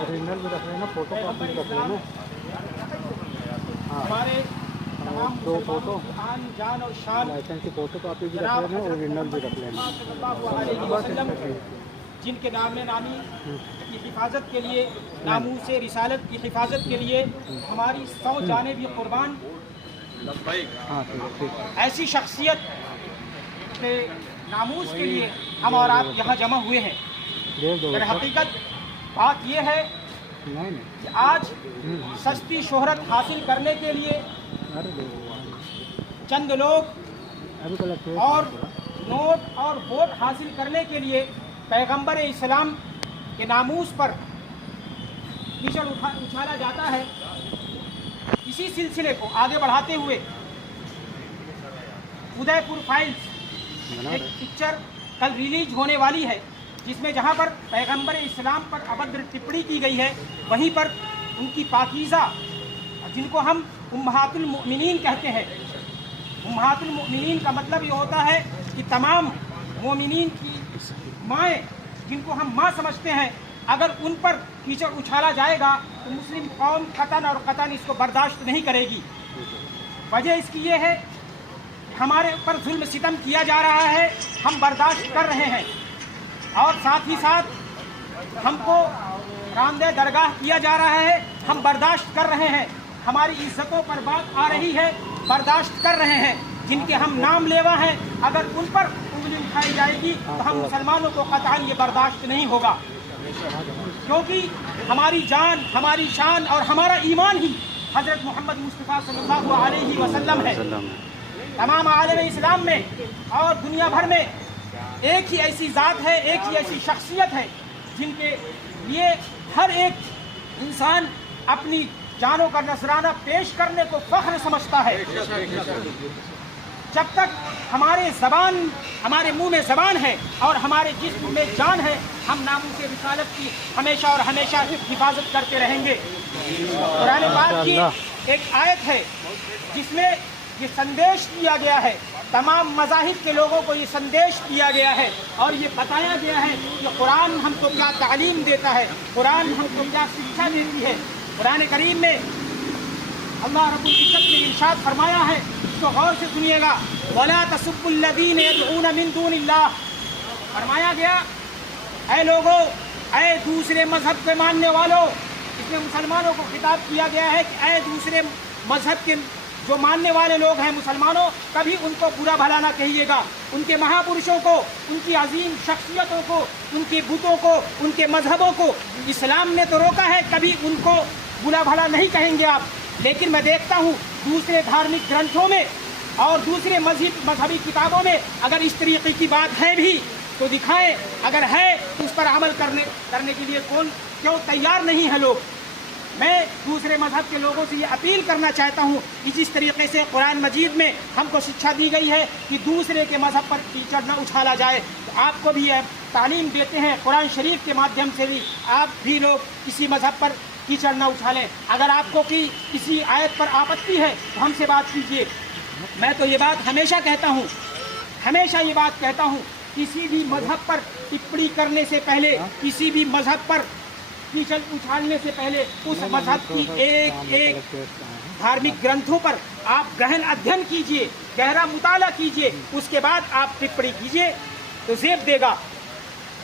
Original भी रख लेना, फोटो कॉपी भी रख लेना। हमारे तमाम दो फोटो, आन जान और शान लाइसेंस की फोटो कॉपी भी रख लेना, ओरिजिनल भी रख लेना। सल्लल्लाहु अलैहि वसल्लम जिनके नाम नामी की हिफाजत के लिए, नामूस से रिसालत की हिफाजत के लिए हमारी 100 जानें भी कुर्बान, हाँ ठीक है। ऐसी शख्सियत के नामूस के लिए हम और आप यहाँ जमा हुए हैं। दर हकीकत बात यह है कि आज सस्ती शोहरत हासिल करने के लिए चंद लोग और नोट और वोट हासिल करने के लिए पैगंबर इस्लाम के नामूस पर कीचड़ उछाला जाता है। इसी सिलसिले को आगे बढ़ाते हुए उदयपुर फाइल्स एक पिक्चर कल रिलीज होने वाली है, जिसमें जहां पर पैगंबर इस्लाम पर अभद्र टिप्पणी की गई है, वहीं पर उनकी पाकीज़ा, जिनको हम उम्महातुल मुमिनीन कहते हैं, उम्महातुल मुमिनीन का मतलब ये होता है कि तमाम मोमिनीन की माएँ, जिनको हम माँ समझते हैं, अगर उन पर कीचड़ उछाला जाएगा तो मुस्लिम कौम कतन और कतन इसको बर्दाश्त नहीं करेगी। वजह इसकी ये है हमारे ऊपर जुल्म सितम किया जा रहा है, हम बर्दाश्त कर रहे हैं, और साथ ही साथ हमको रामदे दरगाह किया जा रहा है, हम बर्दाश्त कर रहे हैं। हमारी इज्जतों पर बात आ रही है, बर्दाश्त कर रहे हैं। जिनके हम नाम लेवा हैं, अगर उन पर उंगली उठाई जाएगी तो हम मुसलमानों को कतई ये बर्दाश्त नहीं होगा, क्योंकि हमारी जान, हमारी शान और हमारा ईमान ही हजरत मोहम्मद मुस्तफ़ा सल्लल्लाहु अलैहि वसल्लम है। तमाम आलम इस्लाम में और दुनिया भर में एक ही ऐसी ज़ात है, एक ही ऐसी शख्सियत है, जिनके लिए हर एक इंसान अपनी जानों का नजराना पेश करने को फख्र समझता है। जब तक हमारे मुंह में ज़बान है और हमारे जिस्म में जान है, हम नामूस रिसालत की हमेशा और हमेशा हिफाजत करते रहेंगे। कुरान पाक की एक आयत है जिसमें ये संदेश दिया गया है, तमाम मज़ाहिब के लोगों को ये संदेश दिया गया है और ये बताया गया है कि कुरान हमको क्या तालीम देता है, कुरान हमको क्या शिक्षा देती है। कुरान करीम में अल्लाह रब्बुल इज्जत ने इरशाद फरमाया है, इसको गौर से सुनिएगा, वला तसुब्बुल्लज़ीना यदऊना मिन दूनिल्लाह। फरमाया गया, ऐ लोगों, ऐ दूसरे मजहब के मानने वालों, इसमें मुसलमानों को खिताब किया गया है कि ऐ दूसरे मजहब के जो मानने वाले लोग हैं मुसलमानों, कभी उनको बुरा भला ना कहिएगा। उनके महापुरुषों को, उनकी अजीम शख्सियतों को, उनके बुतों को, उनके मजहबों को इस्लाम ने तो रोका है, कभी उनको बुरा भला नहीं कहेंगे आप। लेकिन मैं देखता हूँ दूसरे धार्मिक ग्रंथों में और दूसरे मजहबी किताबों में अगर इस तरीके की बात है भी तो दिखाएं, अगर है तो उस पर अमल करने के लिए क्यों तैयार नहीं है लोग। मैं दूसरे मजहब के लोगों से ये अपील करना चाहता हूँ कि जिस तरीके से कुरान मजीद में हमको शिक्षा दी गई है कि दूसरे के मजहब पर कीचड़ न उछाला जाए, तो आपको भी तालीम देते हैं कुरान शरीफ के माध्यम से भी आप भी लोग किसी मजहब पर कीचड़ न उछालें। अगर आपको किसी आयत पर आपत्ति है तो हमसे बात कीजिए। मैं तो ये बात हमेशा कहता हूँ, हमेशा ये बात कहता हूँ, किसी भी मजहब पर टिप्पणी करने से पहले, किसी भी मजहब पर कीचड़ उछालने से पहले उस मजहब की एक एक धार्मिक ग्रंथों पर आप गहन अध्ययन कीजिए, गहरा मुताला कीजिए, उसके बाद आप टिप्पणी कीजिए तो ज़ेब देगा।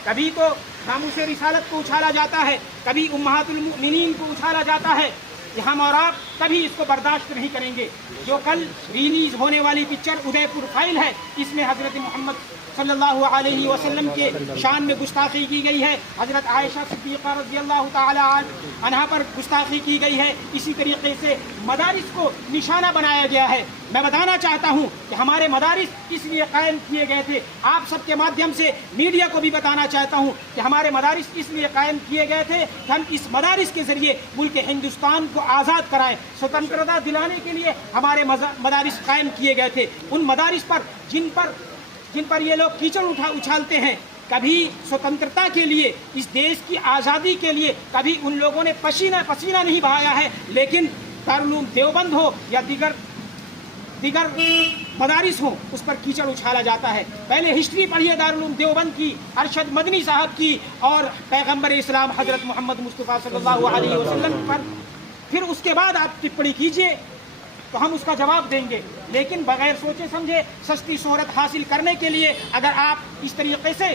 कभी तो नामूस रिसालत को उछाला जाता है, कभी उम्महातुल मुमिनीन को उछाला जाता है, कि हम और आप कभी इसको बर्दाश्त नहीं करेंगे। जो कल रिलीज होने वाली पिक्चर उदयपुर फाइल है, इसमें हजरत मोहम्मद सल्लल्लाहु अलैहि वसल्लम के शान में गुस्ताखी की गई है, हजरत आयशा सिद्दीक़ा रज़ियल्लाहु ताला अन्हा पर गुस्ताखी की गई है। इसी तरीके से मदारिस को निशाना बनाया गया है। मैं बताना चाहता हूँ कि हमारे मदारिस इसलिए कायम किए गए थे, आप सबके माध्यम से मीडिया को भी बताना चाहता हूँ कि हमारे मदारिस इसलिए कायम किए गए थे कि हम इस मदारिस के ज़रिए मुल्क हिंदुस्तान को आज़ाद कराएं, स्वतंत्रता दिलाने के लिए हमारे मदारिस कायम किए गए थे। उन मदारिस पर जिन पर ये लोग कीचड़ उछालते हैं, कभी स्वतंत्रता के लिए, इस देश की आज़ादी के लिए कभी उन लोगों ने पसीना नहीं बहाया है। लेकिन दारुल उलूम देवबंद हो या दीगर मदारिस हों उस पर कीचड़ उछाला जाता है। पहले हिस्ट्री पढ़िए दारुल उलूम देवबंद की, अरशद मदनी साहब की और पैगंबर इस्लाम हजरत मोहम्मद मुस्तफ़ा सल्लल्लाहु अलैहि वसल्लम पर, फिर उसके बाद आप टिप्पणी कीजिए तो हम उसका जवाब देंगे। लेकिन बगैर सोचे समझे सस्ती शोहरत हासिल करने के लिए अगर आप इस तरीके से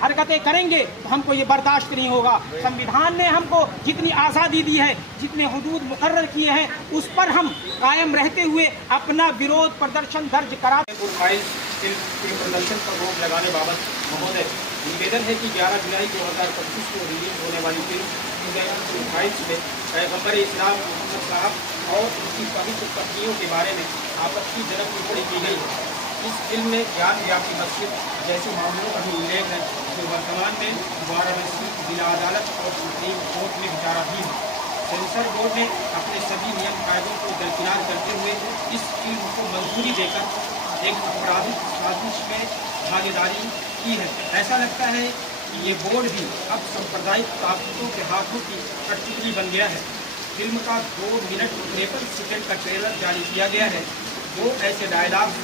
हरकतें करेंगे तो हमको ये बर्दाश्त नहीं होगा। संविधान ने हमको जितनी आज़ादी दी है, जितने हुदूद मुकर्रर किए हैं, उस पर हम कायम रहते हुए अपना विरोध प्रदर्शन दर्ज करा। प्रदर्शन पर रोक लगाने बाबत महोदय निवेदन है कि 11 जुलाई 2025 को रिलीज होने वाली फिल्म फाइल्स में पैगंबर इस्लाम मोहम्मद साहब और उसकी पवित्र पत्नियों के बारे में आपत्तिजनक टिप्पणी की गई है। इस फिल्म में ज्ञान व्यापी मस्जिद जैसे मामलों का भी उल्लेख है जो वर्तमान में वाराणसी जिला अदालत और सुप्रीम कोर्ट में विचाराधीन है। सेंसर बोर्ड ने अपने सभी नियम कायदों को दरकिनार करते हुए इस फिल्म को मंजूरी देकर एक आपराधिक साजिश में भागीदारी की है। ऐसा लगता है कि ये बोर्ड भी अब सांप्रदायिक ताकतों के हाथों की कठपुतली बन गया है। फिल्म का 2 मिनट 53 सेकंड का ट्रेलर जारी किया गया है जो ऐसे डायलॉग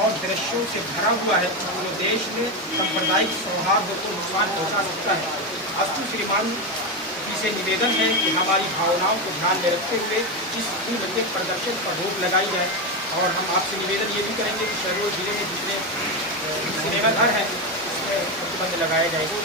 और दृश्यों से भरा हुआ है जो देश में सांप्रदायिक सौहार्द को नुकसान पहुंचा सकता है। अस्तु श्रीमान से निवेदन है कि हमारी भावनाओं को ध्यान में रखते हुए इस फिल्म के प्रदर्शन पर रोक लगाई जाए। और हम आपसे निवेदन ये भी करेंगे कि शहडोल जिले में जितने सिनेमा घर हैं उसमें प्रतिबंध लगाया जाएगा।